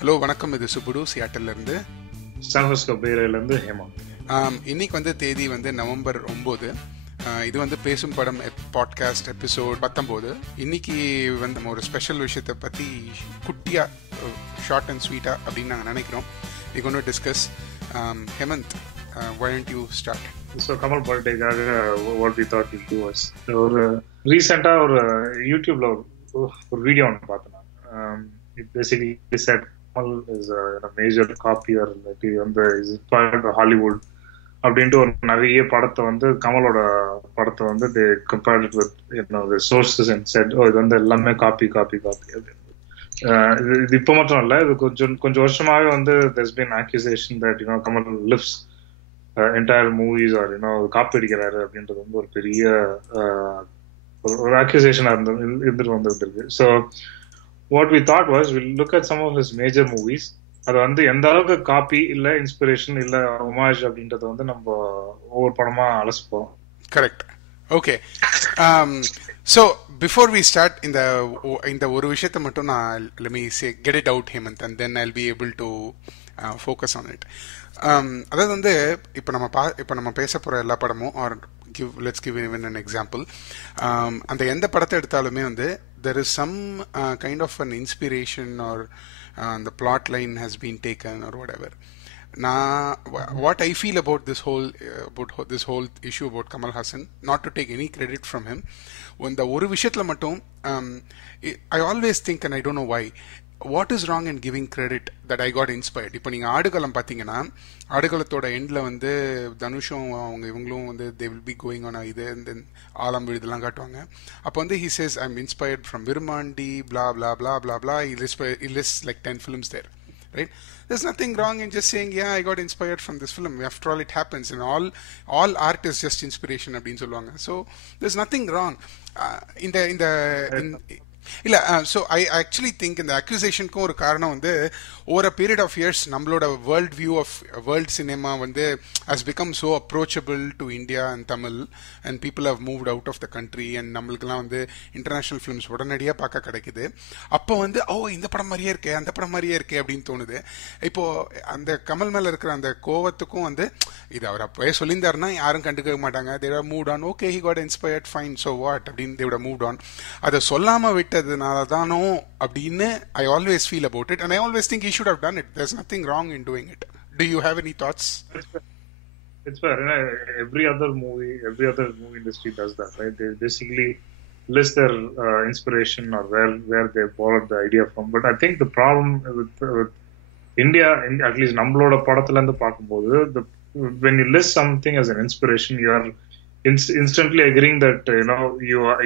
ஹலோ வணக்கம், இது சுபுடு சியாட்டல்லேருந்து. சான்ஃபிரான்சிஸ்கோ பேரேலேருந்து ஹேமந்த். இன்னைக்கு வந்து தேதி வந்து நவம்பர் 9. இது வந்து பேசும் படம் பாட்காஸ்ட் எபிசோட் 19. இன்னைக்கு வந்து நம்ம ஒரு ஸ்பெஷல் விஷயத்தை பற்றி குட்டியாக ஷார்ட் அண்ட் ஸ்வீட்டாக அப்படின்னு நாங்கள் நினைக்கிறோம். we going to discuss. Hemant, why don't you start? So Kamal பர்த்டேக்காக what we thought we'd do was ஒரு ரீசெண்டாக ஒரு யூடியூப்ல ஒரு வீடியோ ஒன்று பார்த்தேன். It basically said Kamal is a major copier, like வந்து is inspired by Hollywood அப்படின்ட்டு ஒரு நிறைய படத்தை வந்து கமலோட படத்தை வந்து they compared it with the sources and said இது வந்து எல்லாமே காப்பி அப்படின்னு. இது இப்போ மட்டும் இல்லை, இது கொஞ்சம் வருஷமாவே வந்து there's been accusation that Kamal lifts entire movies or copy அடிக்கிறாரு அப்படின்றது வந்து ஒரு பெரிய ஒரு அக்யூசேஷனா இருந்துட்டு வந்துருக்கு. So what we thought was we'll look at some of his major movies. அது வந்து எந்த அளவுக்கு காப்பி இல்ல இன்ஸ்பிரேஷன் இல்ல ஹோமாஜ் அப்படின்றத வந்து நம்ம ஒவ்வொரு படமா அலசுப்போம். Correct. Okay. So before we start இந்த ஒரு விஷயத்தை மட்டும் நான் let me say get it out Hemant and then I'll be able to focus on it. அதாவது வந்து இப்போ நம்ம பேச போகிற எல்லா படமும் R let's give even an example. அந்த எந்த படத்தை எடுத்தாலுமே வந்து there is some kind of an inspiration or the plot line has been taken or whatever. What I feel about this whole issue about Kamal Haasan, not to take any credit from him, இந்த ஒரு விஷயத்துல மட்டும் I always think, and I don't know why, what is wrong in giving credit that I got inspired? இப்போ நீங்கள் ஆடுகளம் பார்த்தீங்கன்னா, ஆடுகளத்தோட எண்டில் வந்து தனுஷும் இவங்களும் வந்து they will be going on இது தென் ஆலம்பு இதெல்லாம் காட்டுவாங்க. அப்போ வந்து he says I'm inspired from Virmandi blah blah blah blah blah. He lists like 10 films there, right? There's nothing wrong in just saying yeah I got inspired from this film. After all it happens, and all art is just inspiration அப்படின்னு சொல்லுவாங்க. So there's nothing wrong இல்ல. So I actually think இந்த அக்யூசேஷனுக்கும் ஒரு காரணம் வந்து over a period of years நம்மளோட world view of world cinema வந்து has become so approachable to India and Tamil and people have moved out of the country அண்ட் நம்மளுக்குலாம் வந்து இன்டர்நேஷ்னல் ஃபிலிம்ஸ் உடனடியாக பார்க்க கிடைக்குது. அப்போ வந்து இந்த படம் மாதிரியே இருக்கே அந்த படம் மாதிரியே இருக்கே அப்படின்னு தோணுது. இப்போ அந்த கமல் மேலே இருக்கிற அந்த கோவத்துக்கும் வந்து இது அவர் அப்போயே சொல்லியிருந்தாருன்னா யாரும் கண்டுக்க மாட்டாங்க. தேவ move on, okay he got inspired fine, so what அப்படின்னு தேவ மூவ் ஆன். அதை சொல்லாமல் விட்டதுனால தானோ அப்படின்னு I always feel about it, and I always think he should have done it. There's nothing wrong in doing it. Do you have any thoughts? It's fair. Every other movie industry does that, right? They basically list their inspiration or where they borrowed the idea from. But I think the problem with India, at least நம்மளோட படத்துல இருந்து பார்க்கும்போது, when you list something as an inspiration, you are instantly agreeing that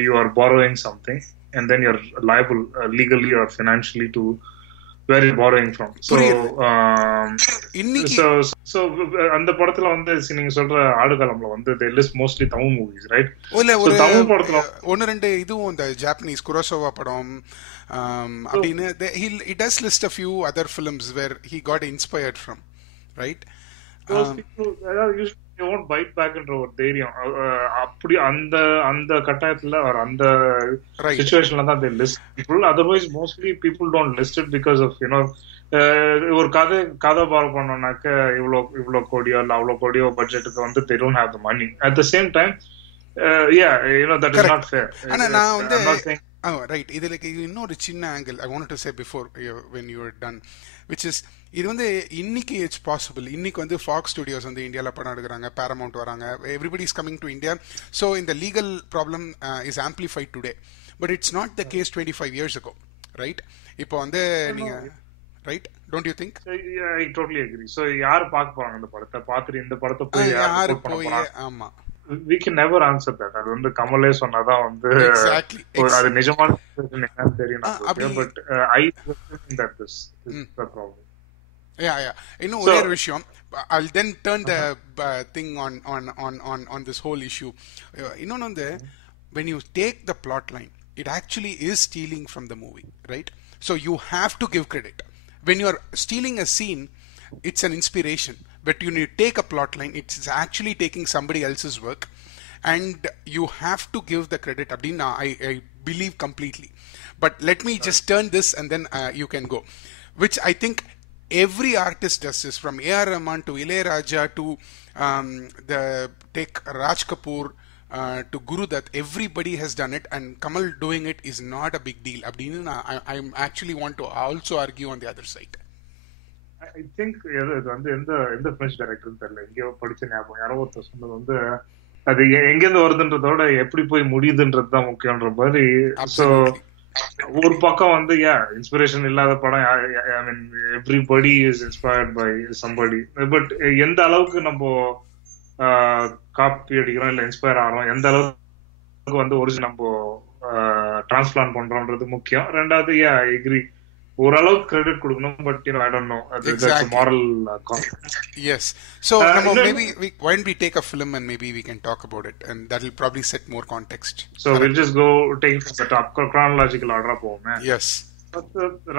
you are borrowing something, and then you're liable legally or financially to where you're borrowing from. So அந்த படத்துல வந்து நீங்க சொல்ற ஆடுகளம்ல வந்து they list mostly Tamil movies, right? ஒரு தமிழ் படத்துல ஒன்னு ரெண்டு இதுவும் இந்த ஜாப்பனீஸ் குரோசோவா படம் அப்படின்னு he does list a few other films where he got inspired from, right? Those people usually they won't bite back என்ற ஒரு தைரியம் அப்படி அந்த கட்டாயத்துல or அந்த சிச்சுவேஷன்ல தான் they list people. Otherwise mostly people don't list it because of ஒரு கதை பாரோ பண்ணோம்னாக்க இவ்வளோ கோடியோ இல்லை அவ்வளோ கோடியோ பட்ஜெட்டுக்கு வந்து they don't have the money. At the same time that is not fair. ஆனா நான் வந்து ரைட், இதுல இன்னொரு சின்ன angle I wanted to say before when you were done, which is இது வந்து இன்னைக்கு இட்ஸ் பாசிபிள். இன்னைக்கு வந்து ஃபாக்ஸ் ஸ்டுடியோஸ் வந்து இந்தியாவில் படம் எடுக்கிறாங்க, பேரமௌண்ட் வராங்க, everybody is coming to India. So இந்த legal problem is amplified today, but it's not the case 25 years ago, right? இப்போ வந்து நீங்க right, don't you think? I totally agree. So யார் பார்க்க போறாங்க இந்த படத்தை? பார்த்துட்டு இந்த படத்தை போய் யாரு போய் ஆமா we can never answer that. அது வந்து கமலே சொன்னாதான் வந்து அது நிஜமான என்னன்னு தெரியும். But I think that this is the problem. Yeah. இன்னும் ஒரே விஷயம், I'll then turn the thing on this whole issue. இன்னொன்னு வந்து when you take the plot line, it actually is stealing from the movie, right? So you have to give credit. When you are stealing a scene, it's an inspiration. But when you take a plot line, it's actually taking somebody else's work, and you have to give the credit. I believe completely. But let me just turn this and then you can go. which I think every artist does this, from A.R. Rahman to Ilayaraja to take Raj Kapoor to Guru Dutt. Everybody has done it, and Kamal doing it is not a big deal. I actually want to also argue on the other side. I think இது வந்து எந்த French director தெரியல, எங்கேயோ படிச்ச ஞாபகம், யாரோ ஒருத்தர் சொன்னது வந்து அது எங்கேருந்து வருதுன்றதோட எப்படி போய் முடியுதுன்றது தான் முக்கியன்ற மாதிரி. ஸோ ஒரு பக்கம் வந்து இன்ஸ்பிரேஷன் இல்லாத படம், I mean everybody is inspired by somebody, but எந்த அளவுக்கு நம்ம காப்பி அடிக்கிறோம் இல்ல இன்ஸ்பயர் ஆகிறோம், எந்த அளவுக்கு வந்து ஒரிஜினல் நம்ம டிரான்ஸ்பிளான் பண்றோம்ன்றது முக்கியம். ரெண்டாவது ஐ எக்ரி, ஓரளவுக்கு கிரெடிட் கொடுக்கணும், but I don't know, that's a moral concept. Yes, so maybe why don't we take a film and maybe we can talk about it, and that will probably set more context. So we'll just go take from the top, chronological order போவோம். Yes,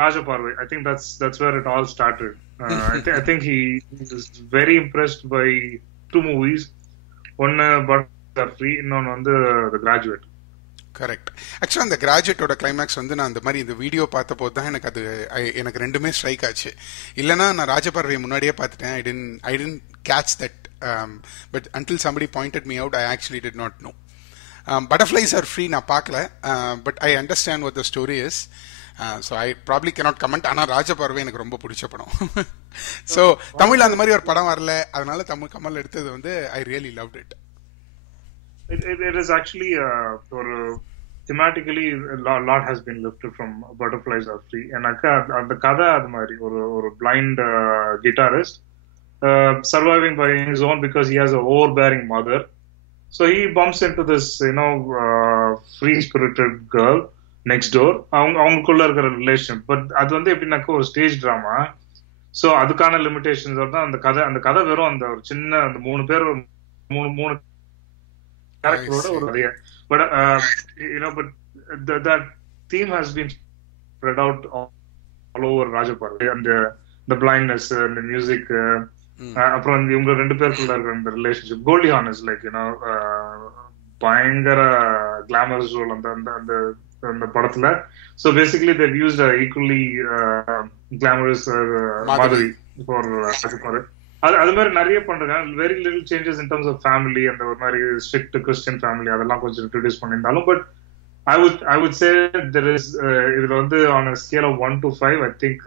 Rajaparve, I think that's where it all started. I think he was very impressed by two movies. One But Free, இன்னொன்னு வந்து The Graduate. Correct. ஆக்சுவலாக அந்த கிராஜுவேட்டோட கிளைமேக்ஸ் வந்து நான் அந்த மாதிரி இந்த வீடியோ பார்த்த போது தான் எனக்கு ரெண்டுமே ஸ்ட்ரைக் ஆச்சு. இல்லைனா நான் ராஜபர்வையை முன்னாடியே பார்த்துட்டேன். I tend catch that, but until somebody pointed me out, I actually did not know. Butterflies are free நான் பார்க்கல, but I understand what the story is. So I probably cannot comment. ஆனால் ராஜபர்வை எனக்கு ரொம்ப பிடிச்ச படம். ஸோ தமிழ் அந்த மாதிரி ஒரு படம் வரல, அதனால கமல் எடுத்தது வந்து I really loved it. It is actually thematically a lot has been lifted from Butterflies Are Free. And the kada adu mari or blind guitarist surviving by his own because he has a overbearing mother. So he bumps into this free spirited girl next door. அவங்களுக்குள்ள இருக்கிற relation, but அது வந்து எப்படின்னாக்க ஒரு stage drama. So அதுக்கான லிமிடேஷன்ஸ் தான் அந்த கதை வெறும் அந்த ஒரு சின்ன அந்த மூணு character or but but that theme has been spread out all over Rajaparve, and the blindness and the music, அப்புறம் இவங்க ரெண்டு பேருக்குள்ள இருக்கிற அந்த relationship. Goldie Hawn is like பயங்கர கிளாமரஸ் ரோல் அந்த படத்துல. So basically they've used a equally glamorous Madhuri for Rajaparve. அது மாதிரி நிறைய பண்றாங்க. Very little changes in terms of family, அந்த ஒரு மாதிரி ஸ்ட்ரிக்ட் கிறிஸ்டியன் ஃபேமிலி அதெல்லாம் கொஞ்சம் இன்ட்ரோடியூஸ் பண்ணியிருந்தாலும், but I would say there is இதுல வந்து on a scale of 1 to 5, I think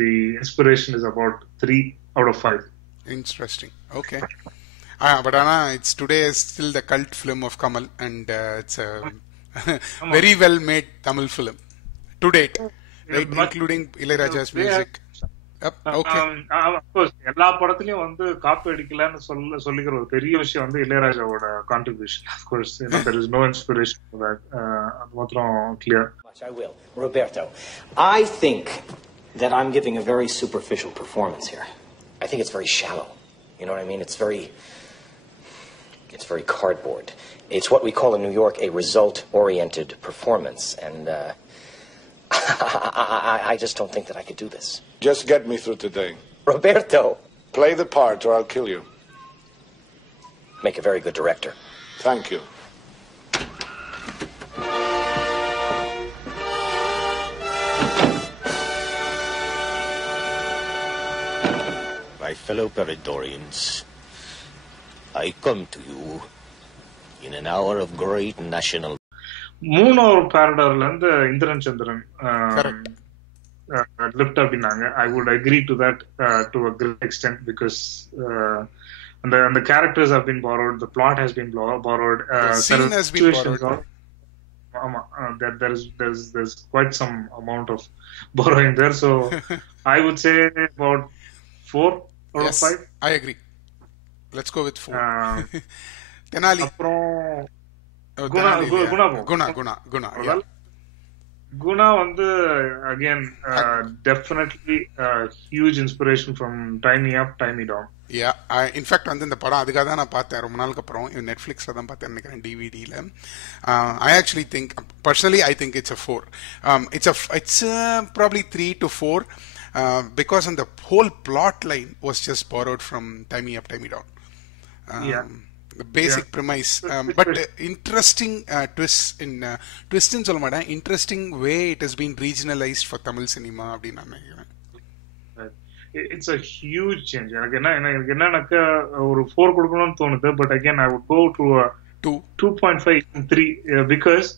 the inspiration is about 3 out of 5. Interesting. Okay. But it's today still the cult film of Kamal, and it's a very well made Tamil film to date, right? Including Ilayaraja's music. எல்லா படத்துலயும் வந்து காப்பி அடிக்கலன்னு சொல்லிக்கிற ஒரு பெரிய விஷயம் வந்து இளையராஜாவோட contribution. Of course, there is no inspiration for that. அது மாத்திரம் clear. I will. Roberto, I think that I'm giving a very superficial performance here. I think it's very shallow. You know what I mean? It's very cardboard. It's what we call in New York a result-oriented performance, and I just don't think that I could do this. Just get me through today. Roberto! Play the part or I'll kill you. Make a very good director. Thank you. My fellow Peridorians, I come to you in an hour of great national... மூணாவது பேரடர்ல இருந்து இந்திரன் Chandran lift அப்படின்னாங்க. I would agree to that to a great extent, because அந்த characters have been borrowed, the plot has been borrowed, scene has been borrowed. ஆமா, there's quite some amount of borrowing there, so I would say about 4 out of 5. I agree. Let's go with 4. Tenali. அப்புறம் Guna வந்து again definitely huge inspiration from Tie Me Up, Tie Me Down. Yeah, in fact வந்து இந்த படம் அதுக்காக தான் நான் பார்த்தேன் ரொம்ப நாளுக்கு அப்புறம். நெட்ஃபிளிக்ஸ்ல தான் பார்த்தேன் நினைக்கிறேன், டிவிடியில். I actually think, personally I think it's a 4. It's probably 3 to 4 because the whole plot line was just borrowed from Tie Me Up, Tie Me Down. The basic premise, but interesting twist in சொல்ல மாட்டேன், interesting way it has been regionalized for Tamil cinema அப்படின்னு நான் நினைக்கிறேன். It's a huge change. எனக்கு என்னன்னாக்கா ஒரு 4 கொடுக்கணும்னு தோணுது, but again I would go to a 2.5 3 because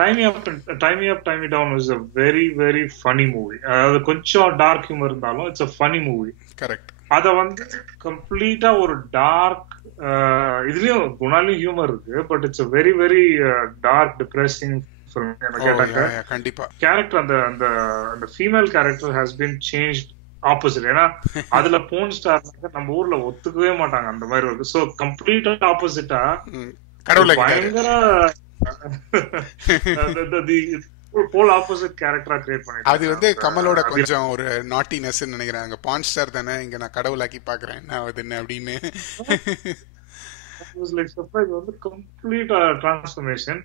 Time Me Up, Time Me Down was a very very funny movie. அதாவது கொஞ்சம் டார்க் ஹியூமர் இருந்தாலும் it's a funny movie. Correct. அத வந்து கம்ப்ளீட்டா ஒரு டார்க், இதுலயும் குணாலையும் ஹியூமர் இருக்கு, but it's a very very dark depressing film. எனக்கு கேட்டாங்க கண்டிப்பா கேரக்டர் அந்த female character has been changed opposite. ஏன்னா அதுல போன் ஸ்டார் நம்ம ஊர்ல ஒத்துக்கவே மாட்டாங்க அந்த மாதிரி இருக்கு. சோ கம்ப்ளீட்டா ஆப்போசிட்டா பயங்கர போல் ஆப்போசிட் கேரக்டரா கிரியேட் பண்ணிட்டாங்க. அது வந்து கமலோட கொஞ்சம் ஒரு நாட்டினஸ் நினைக்கிறாங்க. பான் ஸ்டார் தானே, இங்க நான் கடவுளாக்கி பாக்குறேன் என்ன அப்படின்னு. was like surprise வந்து complete transformation.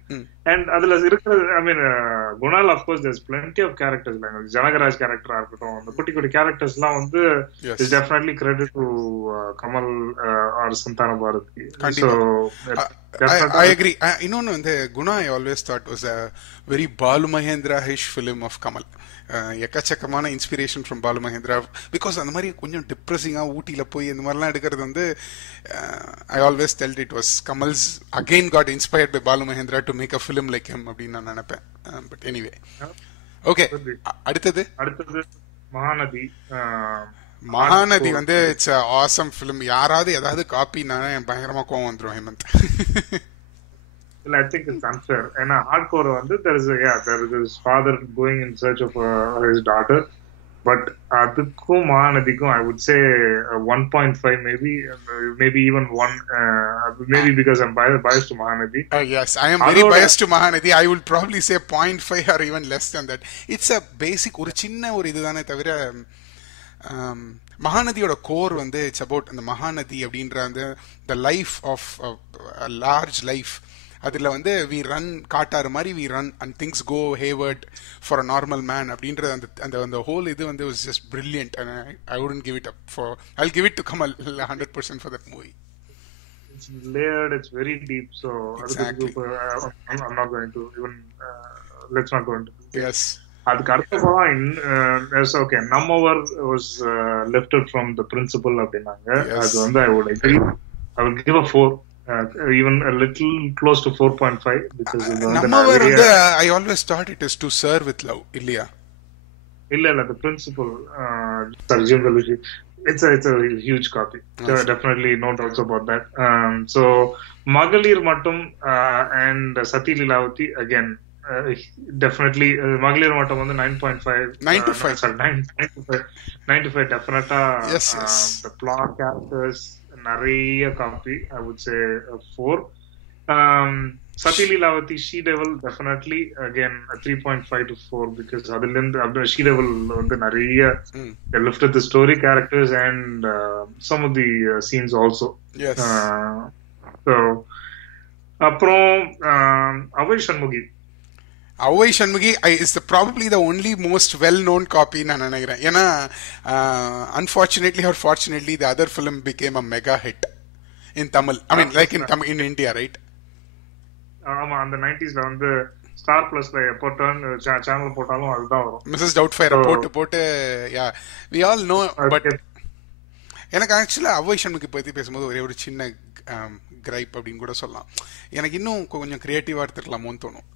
And அதுல இருக்கிற I mean Gunal, of course there's plenty of characters like Janagaraj கேரக்டரா இருக்கட்டும், அந்த குட்டி குட்டி கேரக்டர்ஸ் எல்லாம் வந்து is definitely credit to Kamal or Santana Bharati. So I agree. இன்னொன்னு வந்து Guna I always thought was a very Balu Mahendra-ish film of Kamal. எக்கச்சக்கமான inspiration from Balu Mahendra. Because அந்த மாதிரி கொஞ்சம் டிப்ரெசிங்காக ஊட்டியில் போய் இந்த மாதிரிலாம் எடுக்கிறது வந்து I always felt it was Kamal's again got inspired by Balu Mahendra to make a film like him அப்படின்னு நான் நினைப்பேன். பட் எனிவே ஓகே, அடுத்தது மகாநதி வந்து இட்ஸ் ஆசம் ஃபிலிம். யாராவது ஏதாவது காப்பினா பயங்கரமா கோவம் வந்துடும் Hemant. I think it's unfair. And hardcore வந்து there is his father going in search of his daughter, but அதுக்கும் மகாநதிக்கும் I would say 1.5 maybe even 1 maybe because I'm biased to Mahanadi. Yes, I am very biased to Mahanadi. I would probably say 0.5 or even less than that. It's a basic ஒரு சின்ன ஒரு இதுதானே தவிர மகாநதியோட கோர் வந்து it's about அந்த மகாநதி அப்படின்ற அந்த the life of large life. அதில் வந்து வி ரன் காட்டாறு மாதிரி we run and things go Howard for a normal man அப்படின்ற அந்த ஹோல் இது வந்து was just brilliant. And I wouldn't give it up for I'll give it to Kamal 100% for that movie. It's layered, it's very deep, so exactly. I'm not going to even let's not go into yes. அதுக்கு அடுத்த okay Nammavar was lifted from the principle அப்படின்னாங்க. அது வந்து I would give a 4. Even a little close to 4.5 because நம்மவர் வந்து I always thought it is to serve with love இல்லையா? இல்ல the principle Sarjun Galuji, it's a huge copy. Definitely no doubts about that. So Magalir Mattum and Sati Lilavati again definitely Magalir Mattum வந்து 9.5 9 to 5 definitely. Yes. The plot, characters நிறைய copy I would say 4. Sati Lilavati She Devil definitely again a 3.5 to 4 because அதுல She Devil வந்து நிறைய they lifted the story, characters and some of the scenes also. Yes. So அப்புறம் Avai Shanmugi is probably the only most well-known copy நான் நினைக்கிறேன். ஏன்னா unfortunately or fortunately the other film became a mega hit in Tamil. I mean like in India, right? ஆமா, அந்த 90s ல வந்து ஸ்டார் பிளஸ்ல எப்போ சேனல் போட்டாலும் அதுதான் வரும். Mrs. Doubtfire போட்டு yeah we all know. But எனக்கு ஆக்சுவலா அவ்வை சண்முகி பத்தி பேசும்போது ஒரே ஒரு சின்ன கிரைப் அப்படின்னு கூட சொல்லலாம். எனக்கு இன்னும் கொஞ்சம் கிரியேட்டிவா எடுத்துக்கலாமோன்னு தோணும்.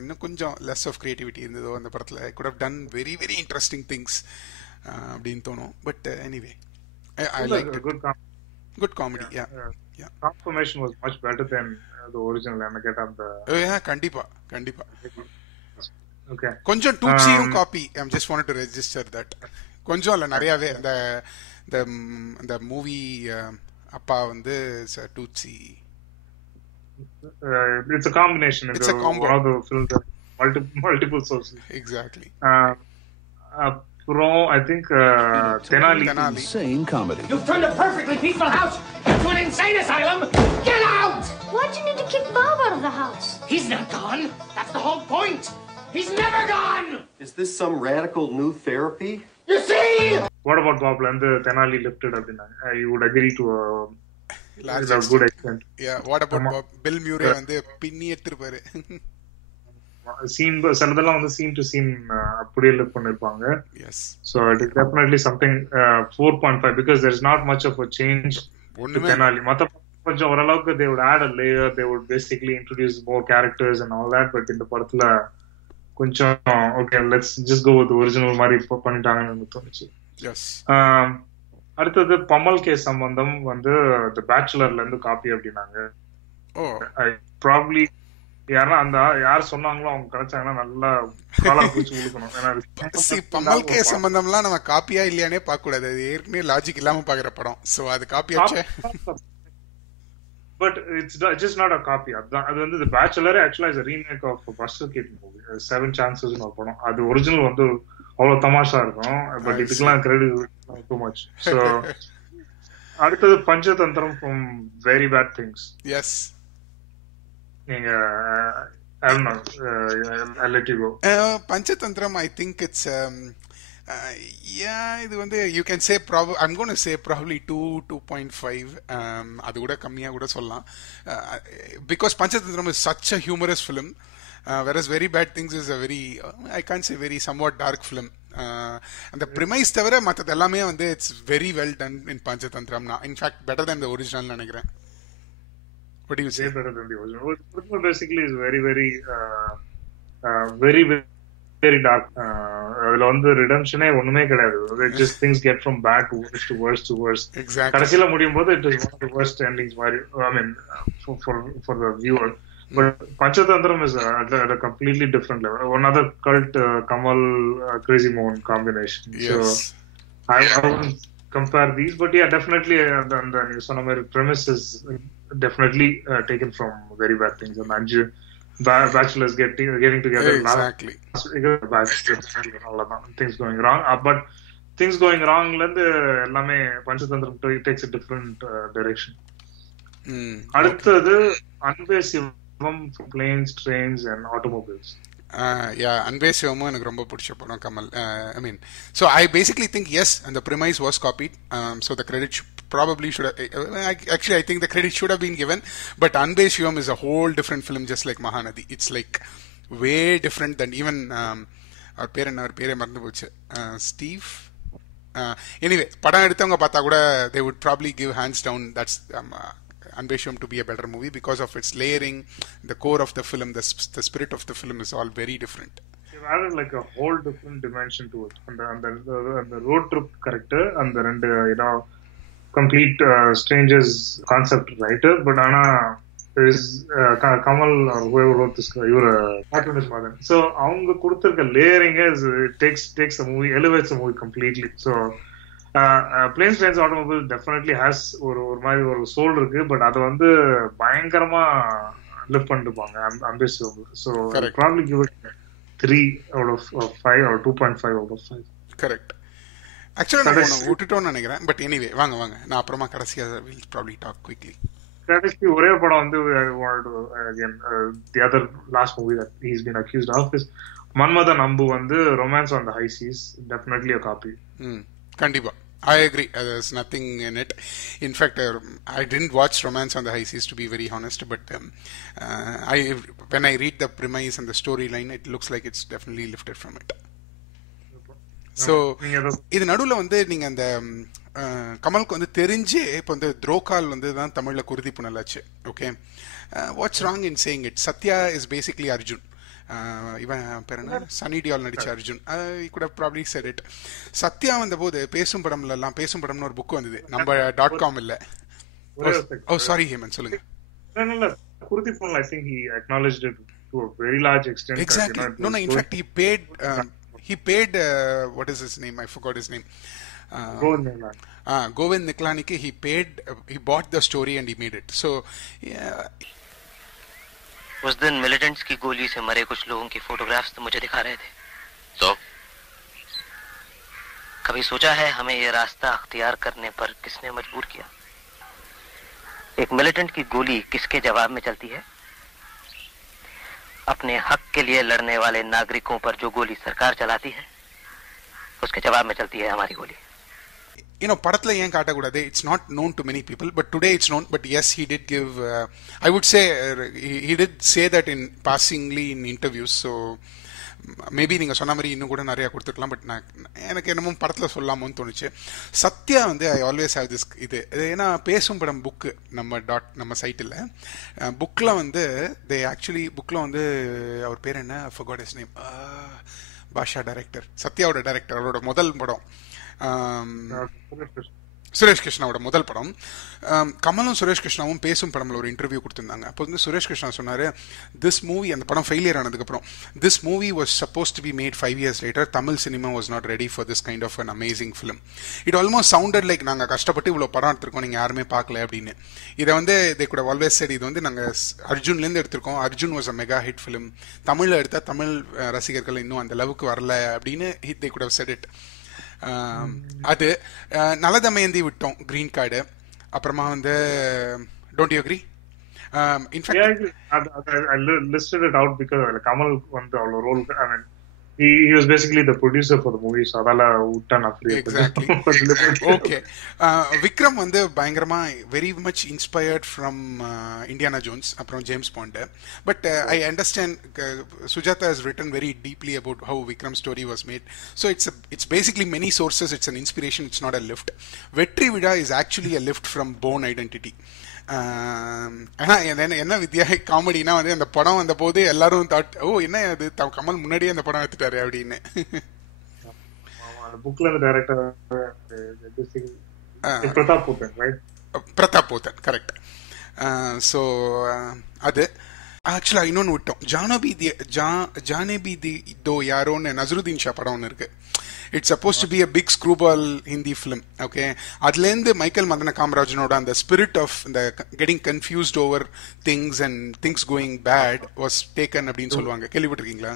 இன்னும் கொஞ்சம் லெஸ் ஆஃப் கிரியேட்டிவிட்டி இருந்ததோ அந்த படத்தில். I could have done very very interesting things அப்படின்னு தோணும். But anyway I like good comedy. Transformation was much better than the original. என்ன கேட்டா அந்த கண்டிப்பா ஓகே கொஞ்சம் டூச்சியும் copy. I just wanted to register that. கொஞ்சம் இல்ல நிறையவே அந்த மூவி அப்பா வந்து டூச்சி. It's a combination. It's a combo. One of the films that multiple sources. Exactly. I think Tenali. Insane comedy. You've turned a perfectly peaceful house into an insane asylum. Get out! Why'd you need to kick Bob out of the house? He's not gone. That's the whole point. He's never gone. Is this some radical new therapy? You see? What about Bob and Tenali lifted up in? I would agree to a good extent. Yeah. What about Bob? Bill Murray வந்து பின்னி எடுத்துப்பாரு. Scene சிலதெல்லாம் வந்து scene to scene அப்படியே live பண்ணிருப்பாங்க. Yes So it is definitely something 4.5 because there is not much of a change to Tenali. மத்த கொஞ்சம் ஓரளவுக்கு they would add a layer, they would basically introduce more characters and all that, but இந்த படத்துல கொஞ்சம் okay let's just go with the original மாதிரி பண்ணிட்டாங்கன்னு எனக்கு தோணுச்சு. எஸ் அடுத்தது பமல் கே சம்பந்தம் வந்து The Bachelorல இருந்து காப்பி அப்படின்னாங்க. ப்ராபப்ளி யாரா அந்த யார் சொன்னாங்களோ அவங்க கிடைச்சாங்கன்னா நல்லா காலா பூச்சி உழுக்கணும். ஏன்னா பமல் கே சம்பந்தம்லாம் நம்ம காப்பியா இல்லையானே பார்க்க கூடாது, அது ஏற்கனவே லாஜிக் இல்லாம பாக்குற படம். சோ அது காப்பியாச்சே. But it's just not a copy. அது வந்து The Bachelor actually is a remake of a Buster Keaton movie, 7 Chances னு ஒரு படம். அது ஒரிஜினல் வந்து அவ்வளவு தமாஷா இருக்கும், பட் இதுக்கெல்லாம் கிரெடிட் too much. So அடுத்தது Panchathanthiram from Very Bad Things. Yes. நீங்க I don't know, I'll let you go. Panchathanthiram I think it's yeah, இது வந்து you can say I'm going to say probably 2.5. அது கூட கம்மியா கூட சொல்லலாம், because Panchathanthiram is such a humorous film, whereas Very Bad Things is a very I can't say very somewhat dark film. அந்த premise தவிர மற்றது எல்லாமே வந்து it's very well done in Panchathanthiram. In fact better than the original நினைக்கிறேன். What do you say? Better than the original. Original basically is very very very dark. அதுல வந்து ரிடம்ஷனே ஒண்ணுமே கிடையாது. Just things get from bad to worse to worse. Exactly. கடைசில முடியும் போது it is one of the worst endings மாதிரி, I mean for the viewer. But Panchadantram is at a completely different level. Another cult Kamal Crazy Mohan combination. Yes. So I wouldn't compare these, but yeah, definitely the Sonamari premise is definitely taken from Very Bad Things. And Anju bachelors getting together. Exactly. Things going wrong. But things going wrong lende ellame Panchadantram takes a different direction. அடுத்தது அன்பே சிவம் planes, trains and automobiles. அன்பே சிவமும் எனக்கு ரொம்ப பிடிச்ச படம் Kamal. I mean, so I basically think yes, and the premise was copied, so the credit probably should have, actually I think the credit should have been given, but Anbe Shivam is a whole different film, just like Mahanadi. It's like way different than even our பேரே மறந்து போச்சு, Steve. Anyway, படம் எடுத்தவங்க பார்த்தா கூட they would probably give hands down that's Anbe Shivam to be a better movie because of its layering, the core of the film, the spirit of the film is all very different. They've added like a whole different dimension to it. And the road trip character and the rendu complete strangers concept writer, but ana is Kamal or whoever wrote this ivar cartoonist mother. So avanga kuduthirka layering is takes the movie, elevates the movie completely. So planes, trains, automobile definitely has ஒரு மாதிரி ஒரு soul இருக்கு, பட் அது வந்து பயங்கரமா லிஃப்ட் பண்ணிருப்பாங்க அம்பேசிவம். So I'll probably give it 3 out of 5 or 2.5 out of 5. Correct. Actually நான் விட்டுட்டோம்னு நினைக்கிறேன், பட் எனிவே வாங்க நான் அப்புறமா கடைசியா we'll probably talk quickly. கடைசி ஒரே படம் வந்து I wanted to again the other last movie that he's been accused of is Manmadhan அம்பு வந்து Romance on the High Seas, definitely a copy. கண்டிப்பா I agree. There's nothing in it. In fact, I didn't watch Romance on the High Seas, to be very honest. But when I read the premise and the storyline, it looks like it's definitely lifted from it. So, இது நடுவில் வந்து நீங்க அந்த கமலுக்கு வந்து தெரிஞ்சு இப்போ வந்து த்ரோகால் வந்து தான் தமிழ்ல குருதி புனலாச்சு. Okay, what's wrong in saying it? Sathya is basically Arjun. இவன் பேர் என்ன, சனி டியோல் நடிச்ச அர்ஜுன். கூட ப்ராப்ளி செட் இட். சத்யா வந்த போது பேசும் படம்னு ஒரு புக் வந்தது, நம்ம .com இல்ல. ஓ சாரி ஹேமன், சொல்லுங்க. குருதி புனல், I think he acknowledged it to a very large extent. Exactly. No, in fact he paid what is his name? I forgot his name. Govind Niklani ke he bought the story and he made it. So yeah. उस दिन मिलिटेंट्स की गोली से मरे कुछ लोगों की फोटोग्राफ्स तो मुझे दिखा रहे थे. तो कभी सोचा है हमें ये रास्ता अख्तियार करने पर किसने मजबूर किया? एक मिलिटेंट की गोली किसके जवाब में चलती है? अपने हक के लिए लड़ने वाले नागरिकों पर जो गोली सरकार चलाती है, उसके जवाब में चलती है हमारी गोली. படத்துல ஏன் காட்டக்கூடாது, it's not known to many people, but today it's known. But yes, he did give, I would say, he did say that in passingly in interviews. So maybe நீங்கள் சொன்ன மாதிரி இன்னும் கூட நிறையா கொடுத்துருக்கலாம். பட் எனக்கு என்னமோ படத்தில் சொல்லாமோன்னு தோணுச்சு. சத்யா வந்து ஐ ஆல்வேஸ் ஹேவ் திஸ் இது ஏன்னா பேசும் படம் புக்கு நம்ம சைட்டில் புக்கில் வந்து புக்கில் வந்து அவர் பேர் என்ன, forgot his name, பாஷா டைரக்டர், சத்யாவோட டைரக்டர், அவரோட முதல் படம் சுரேஷ் கிருஷ்ணாவோட முதல் படம். கமலும் சுரேஷ் கிருஷ்ணாவும் பேசும் படம்ல ஒரு இன்டர்வியூ கொடுத்துருந்தாங்க. அப்போ வந்து சுரேஷ் கிருஷ்ணா சொன்னார், திஸ் மூவி, அந்த படம் ஃபெயிலியர் ஆனதுக்கப்புறம், this movie was supposed to be made 5 years later. Tamil cinema was not ready for this kind of an amazing film. It almost sounded like நாங்கள் கஷ்டப்பட்டு இவ்வளோ படம் எடுத்திருக்கோம், நீங்கள் யாருமே பார்க்கல அப்படின்னு. இதை வந்து தே குட் ஆல்வேஸ் செட், இது வந்து நாங்கள் அர்ஜுன்லேருந்து எடுத்திருக்கோம், Arjun was a mega hit film, தமிழில் எடுத்தால் தமிழ் ரசிகர்கள் இன்னும் அந்த அளவுக்கு வரல அப்படின்னு தே குட் ஹவ் செட் இட். அது நலதமயந்தி விட்டோம், கிரீன் கார்டு. அப்புறமா வந்து don't you agree? I listed it out because Kamal வந்து அவ்வளோ role, I mean he was basically the producer for the movie, so அதால விட்டான் அப்படியே. Exactly. Okay. விக்ரம் வந்து பயங்கரமா very much inspired from Indiana Jones அப்புறம் James bond. But I understand Sujata has written very deeply about how Vikram's story was made. So it's basically many sources, it's an inspiration, it's not a lift. Vetri Vida is actually a lift from Born Identity. என்ன வித்யா காமெடினா வந்து அந்த படம் வந்த போது எல்லாரும் தாட், ஓ என்ன அது கமல் முன்னாடியே அந்த படம் எடுத்துட்டாரு அப்படின்னு. பிரதாப் போத்தன், கரெக்ட். ஸோ அது ஆக்சுவலா இன்னொன்று விட்டோம், ஜானபி தோ யாரோன்னு நசருதீன் ஷா படம் ஒன்று இருக்கு. It's supposed to be a big screwball Hindi film, okay? அதுலேருந்து மைக்கேல் மதன காமராஜனோட அந்த spirit of the getting confused over things and things going bad was taken அப்படின்னு சொல்லுவாங்க. கேள்விப்பட்டிருக்கீங்களா?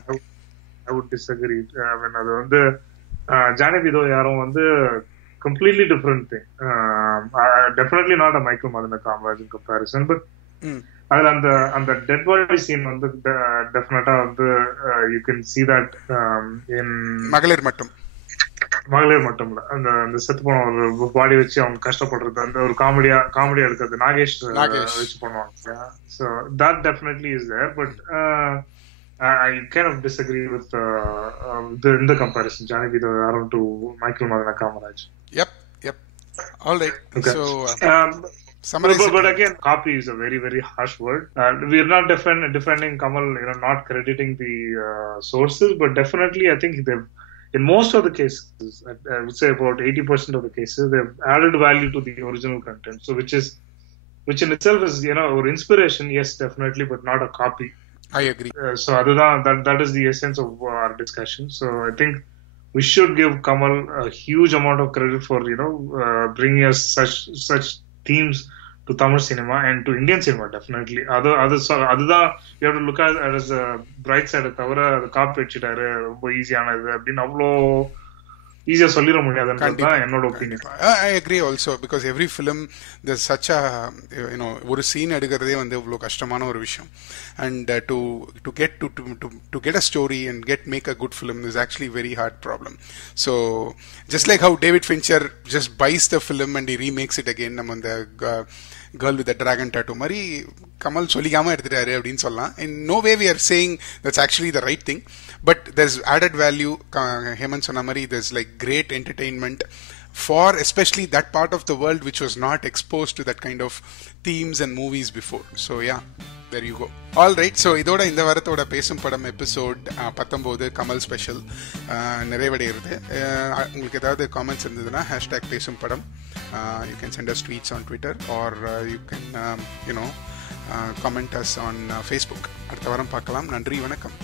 I would disagree. அது வந்து ஜானபிதோ யாரும் வந்து completely different thing. Definitely not a Michael Madana Kamarajan comparison, but அதுல அந்த டெட் பாடி சீன் வந்து டெஃபினட்டா வந்து you can see that in மகளிர் மட்டும் இல்ல, அந்த செத்து போன ஒரு பாடி வச்சு அவங்க கஷ்டப்படுறது, அந்த ஒரு காமெடியா எடுக்கிறது நாகேஷ் வச்சு பண்ணுவாங்க. So that definitely is there, but I kind of disagree with the comparison Janavi Aron to Michael Madana Kamaraj. Yep. All right. Okay. So but again, copy is a very, very harsh word. We are not defending Kamal, not crediting the sources, but definitely I think they've, in most of the cases, I would say about 80% of the cases, they've added value to the original content. So which in itself is, or inspiration, yes, definitely, but not a copy. I agree. So that is the essence of our discussion. So I think we should give Kamal a huge amount of credit for, bringing us such themes to Tamil cinema and to Indian cinema, definitely. அதுதான் you have to look at it as a bright side. தவிர அது காப்பி அடிச்சிட்டாரு, ரொம்ப ஈஸியானது அப்படின்னு அவ்வளோ ஈஸியா சொல்லிட முடியாதுன்றதுதான் என்னோட opinion. I agree also, because every film there's such a ஒரு சீன் எடுக்கிறதே வந்து இவ்வளோ கஷ்டமான ஒரு விஷயம். And to get a story and make a good film is actually a very hard problem. So just like how David Fincher just buys the film and he remakes it again, நம்ம அந்த girl with the dragon tattoo மாதிரி கமல் சொல்லிக்காம எடுத்துட்டாரு அப்படின்னு சொல்லலாம். In no way we are saying that's actually the right thing, but there's added value. Hemant சொன்ன மாதிரி there's like great entertainment for especially that part of the world which was not exposed to that kind of themes and movies before. So yeah, there you go. All right, so இதோட இந்த வாரத்தோட பேசும் படம் எபிசோட் 19 கமல் ஸ்பெஷல் நிறைவடைகிறது. உங்களுக்கு ஏதாவது காமெண்ட்ஸ் இருந்ததுன்னா #பேசும் படம், you can send us tweets on Twitter or you can comment us on Facebook. அடுத்த வாரம் பார்க்கலாம். நன்றி, வணக்கம்.